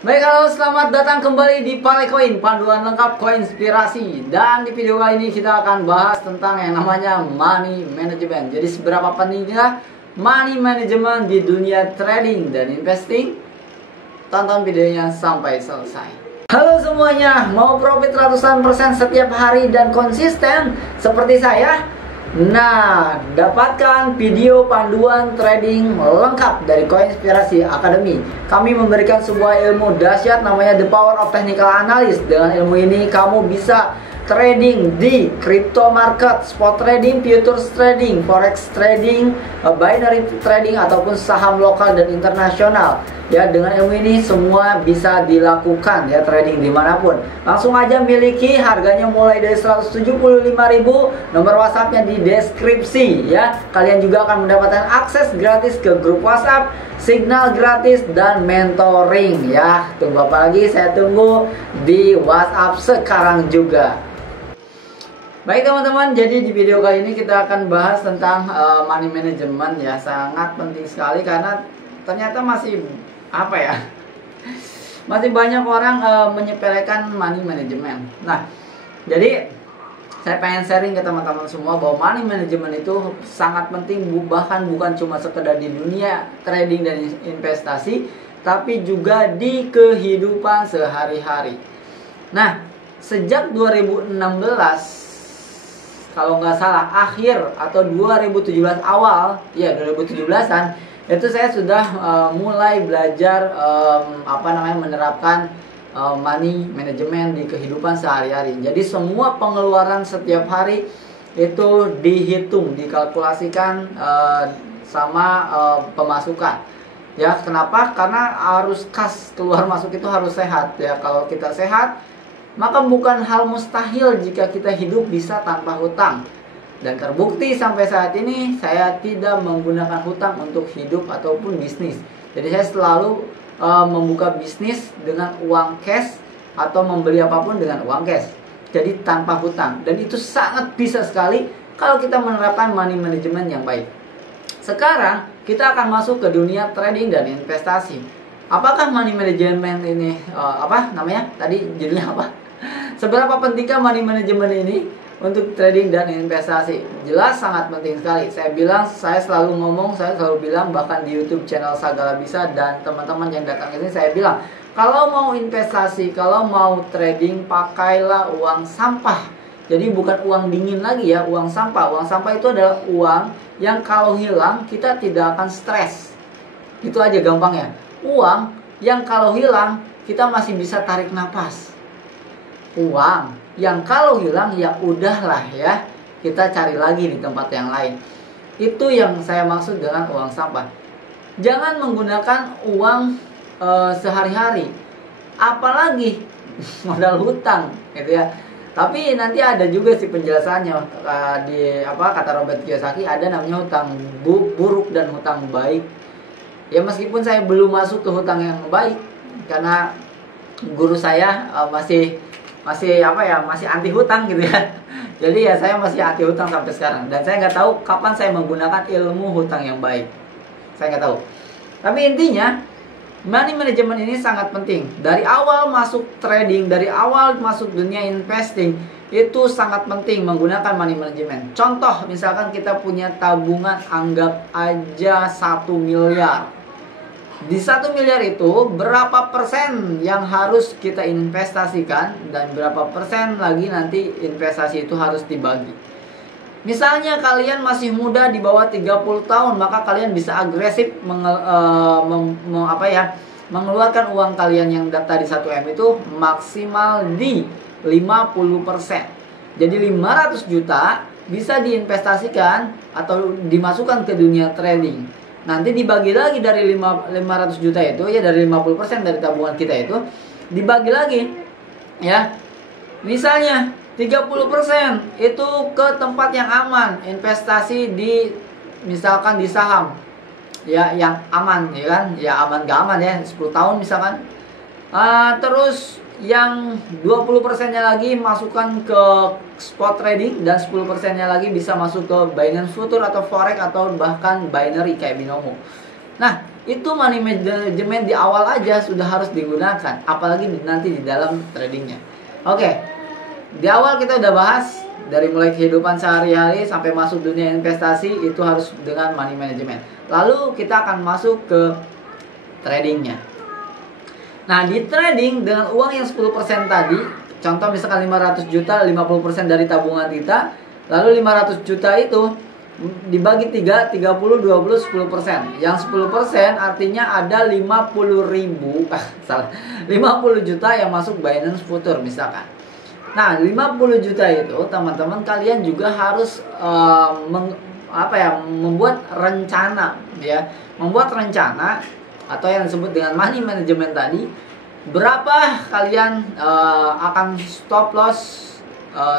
Baik, halo, selamat datang kembali di Palekoin, panduan lengkap koin inspirasi. Dan di video kali ini kita akan bahas tentang yang namanya money management. Jadi seberapa pentingnya money management di dunia trading dan investing? Tonton videonya sampai selesai. Halo semuanya, mau profit ratusan persen setiap hari dan konsisten seperti saya? Nah, dapatkan video panduan trading lengkap dari Koinspirasi Academy. Kami memberikan sebuah ilmu dahsyat namanya The Power of Technical Analysis. Dengan ilmu ini kamu bisa trading di crypto market, spot trading, futures trading, forex trading, binary trading ataupun saham lokal dan internasional. Ya, dengan ilmu ini semua bisa dilakukan ya, trading dimanapun. Langsung aja miliki, harganya mulai dari 175.000. Nomor WhatsAppnya di deskripsi ya. Kalian juga akan mendapatkan akses gratis ke grup WhatsApp, signal gratis dan mentoring ya. Tunggu apa lagi? Saya tunggu di WhatsApp sekarang juga. Baik teman-teman, jadi di video kali ini kita akan bahas tentang money management ya. Sangat penting sekali karena ternyata masih masih banyak orang menyepelekan money management. Nah, jadi saya pengen sharing ke teman-teman semua bahwa money management itu sangat penting, bahkan bukan cuma sekedar di dunia trading dan investasi, tapi juga di kehidupan sehari-hari. Nah, sejak 2016 kalau nggak salah akhir atau 2017 awal, ya 2017an, itu saya sudah mulai belajar menerapkan money management di kehidupan sehari-hari. Jadi semua pengeluaran setiap hari itu dihitung, dikalkulasikan sama pemasukan. Ya, kenapa? Karena arus kas keluar masuk itu harus sehat ya. Kalau kita sehat, maka bukan hal mustahil jika kita hidup bisa tanpa hutang. Dan terbukti sampai saat ini saya tidak menggunakan hutang untuk hidup ataupun bisnis. Jadi saya selalu membuka bisnis dengan uang cash atau membeli apapun dengan uang cash. Jadi tanpa hutang. Dan itu sangat bisa sekali kalau kita menerapkan money management yang baik. Sekarang kita akan masuk ke dunia trading dan investasi. Apakah money management ini Tadi judulnya apa? Seberapa pentingkah money management ini untuk trading dan investasi? Jelas sangat penting sekali. Saya selalu bilang bahkan di YouTube channel Sagala Bisa dan teman-teman yang datang ke sini, saya bilang kalau mau investasi, kalau mau trading, pakailah uang sampah. Jadi bukan uang dingin lagi ya, uang sampah. Uang sampah itu adalah uang yang kalau hilang kita tidak akan stres. Itu aja gampangnya. Uang yang kalau hilang kita masih bisa tarik napas. Uang yang kalau hilang ya udahlah ya, kita cari lagi di tempat yang lain. Itu yang saya maksud dengan uang sampah. Jangan menggunakan uang sehari-hari, apalagi modal hutang gitu ya. Tapi nanti ada juga sih penjelasannya kata Robert Kiyosaki, ada namanya hutang buruk dan hutang baik. Ya meskipun saya belum masuk ke hutang yang baik karena guru saya masih anti hutang gitu ya. Jadi ya saya masih anti hutang sampai sekarang. Dan saya nggak tahu kapan saya menggunakan ilmu hutang yang baik. Saya nggak tahu. Tapi intinya money management ini sangat penting. Dari awal masuk trading, dari awal masuk dunia investing, itu sangat penting menggunakan money management. Contoh, misalkan kita punya tabungan, anggap aja 1 miliar. Di 1 miliar itu berapa persen yang harus kita investasikan dan berapa persen lagi nanti investasi itu harus dibagi. Misalnya kalian masih muda di bawah 30 tahun, maka kalian bisa agresif mengeluarkan uang kalian yang tadi 1M itu maksimal di 50%. Jadi 500 juta bisa diinvestasikan atau dimasukkan ke dunia trading. Nanti dibagi lagi dari 500 juta itu ya, dari 50% dari tabungan kita itu dibagi lagi ya. Misalnya 30% itu ke tempat yang aman, investasi di misalkan di saham ya, yang aman ya kan, ya aman gak aman ya, 10 tahun misalkan. Terus yang 20%-nya lagi masukkan ke spot trading dan 10%-nya lagi bisa masuk ke Binance Future atau Forex atau bahkan binary kayak binomo. Nah, itu money management di awal aja sudah harus digunakan, apalagi nanti di dalam tradingnya. Oke, di awal kita udah bahas dari mulai kehidupan sehari-hari sampai masuk dunia investasi itu harus dengan money management. Lalu kita akan masuk ke tradingnya. Nah, di trading dengan uang yang 10% tadi, contoh misalkan 500 juta, 50% dari tabungan kita, lalu 500 juta itu dibagi 3, 30, 20, 10%. Yang 10% artinya ada 50.000, 50 juta yang masuk Binance Future misalkan. Nah, 50 juta itu teman-teman kalian juga harus membuat rencana ya. Membuat rencana atau yang disebut dengan money management tadi, berapa kalian akan stop loss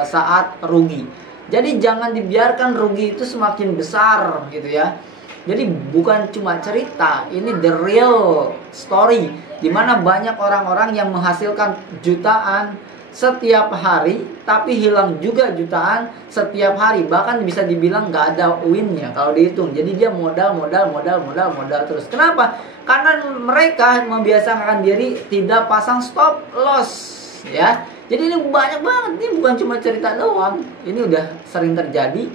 saat rugi. Jadi jangan dibiarkan rugi itu semakin besar gitu ya. Jadi bukan cuma cerita, ini the real story, dimana banyak orang-orang yang menghasilkan jutaan setiap hari, tapi hilang juga jutaan setiap hari. Bahkan bisa dibilang nggak ada win-nya kalau dihitung. Jadi dia modal terus. Kenapa? Karena mereka membiasakan diri tidak pasang stop loss ya. Jadi ini banyak banget, ini bukan cuma cerita doang. Ini udah sering terjadi.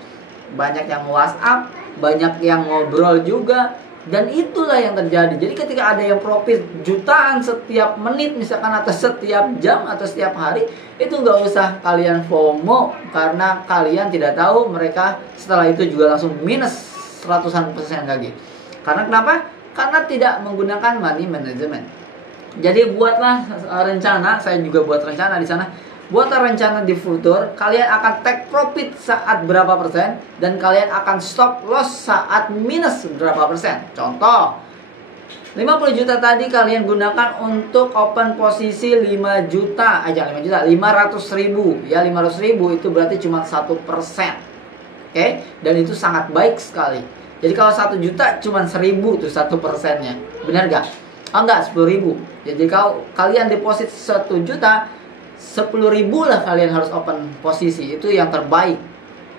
Banyak yang WhatsApp, banyak yang ngobrol juga. Dan itulah yang terjadi. Jadi ketika ada yang profit jutaan setiap menit misalkan, atau setiap jam atau setiap hari, itu nggak usah kalian FOMO, karena kalian tidak tahu mereka setelah itu juga langsung minus ratusan persen lagi. Karena kenapa? Karena tidak menggunakan money management. Jadi buatlah rencana, saya juga buat rencana di sana. Buatlah rencana di future, kalian akan take profit saat berapa persen, dan kalian akan stop loss saat minus berapa persen. Contoh, 50 juta tadi kalian gunakan untuk open posisi 5 juta aja, 5 juta, 500 ribu ya, 500 ribu itu berarti cuma 1%. Oke, dan itu sangat baik sekali. Jadi kalau 1 juta cuma 1000 tuh 1%-nya, benar gak? Oh enggak, 10 ribu. Jadi kalau kalian deposit 1 juta, 10 ribu lah kalian harus open posisi. Itu yang terbaik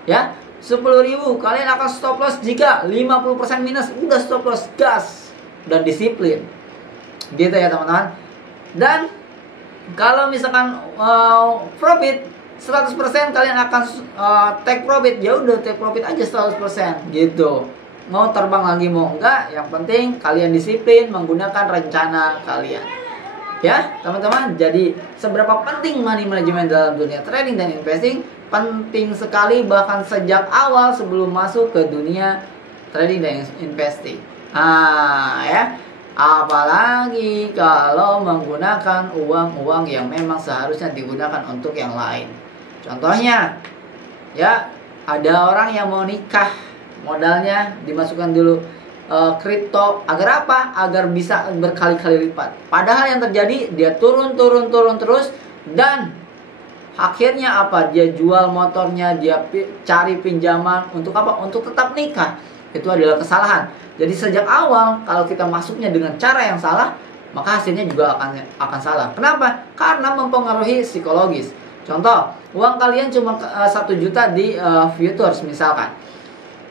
ya. 10 ribu kalian akan stop loss jika 50% minus. Udah stop loss, gas dan disiplin gitu ya teman-teman. Dan kalau misalkan profit 100%, kalian akan take profit. Ya udah take profit aja 100% gitu. Mau terbang lagi mau enggak, yang penting kalian disiplin menggunakan rencana kalian. Ya, teman-teman, jadi seberapa penting money management dalam dunia trading dan investing? Penting sekali, bahkan sejak awal sebelum masuk ke dunia trading dan investing. Ya. Apalagi kalau menggunakan uang-uang yang memang seharusnya digunakan untuk yang lain. Contohnya, ya, ada orang yang mau nikah, modalnya dimasukkan dulu kripto. Agar apa? Agar bisa berkali-kali lipat. Padahal yang terjadi dia turun terus, dan akhirnya apa? Dia jual motornya, dia cari pinjaman untuk apa? Untuk tetap nikah. Itu adalah kesalahan. Jadi sejak awal kalau kita masuknya dengan cara yang salah, maka hasilnya juga akan salah. Kenapa? Karena mempengaruhi psikologis. Contoh, uang kalian cuma 1 juta di futures misalkan.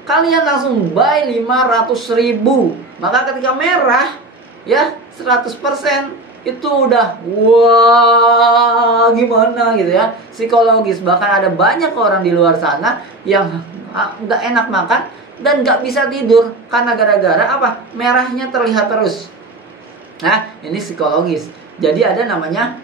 Kalian langsung buy 500 ribu. Maka ketika merah ya 100% itu udah wah gimana gitu ya, psikologis. Bahkan ada banyak orang di luar sana yang nggak enak makan dan nggak bisa tidur karena gara-gara apa? Merahnya terlihat terus. Nah, ini psikologis. Jadi ada namanya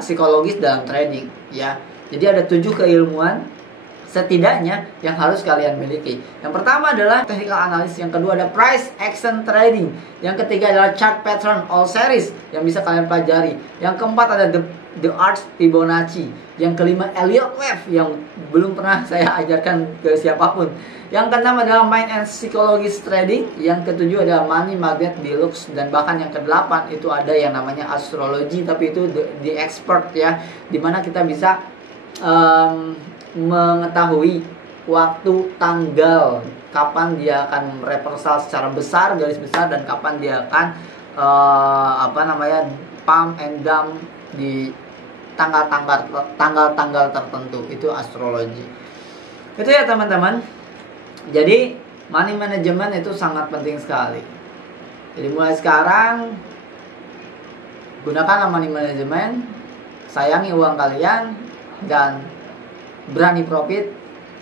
psikologis dalam trading ya. Jadi ada 7 keilmuan setidaknya yang harus kalian miliki. Yang pertama adalah technical analysis, yang kedua ada price action trading, yang ketiga adalah chart pattern all series yang bisa kalian pelajari, yang keempat ada the art Fibonacci, yang kelima Elliott Wave yang belum pernah saya ajarkan ke siapapun, yang keenam adalah mind and psychologist trading, yang ketujuh adalah money magnet deluxe, dan bahkan yang kedelapan itu ada yang namanya astrologi, tapi itu the expert ya, dimana kita bisa mengetahui waktu, tanggal, kapan dia akan reversal secara besar, garis besar, dan kapan dia akan pump and dump di tanggal tertentu. Itu astrologi. Itu ya teman-teman. Jadi money management itu sangat penting sekali. Jadi mulai sekarang gunakanlah money management, sayangi uang kalian, dan berani profit.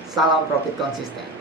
Salam profit konsisten.